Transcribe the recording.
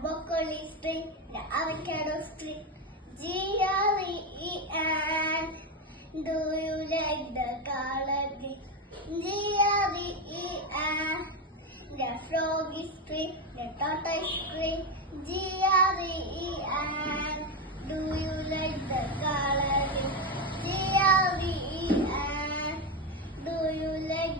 broccoli string, the avocado string. G-R-E-E-N. Do you like the color green? G-R-E-E-N. The frog string, the tortoise string. G-R-E-E-N. Do you like the color green? G-R-E-E-N. Do you like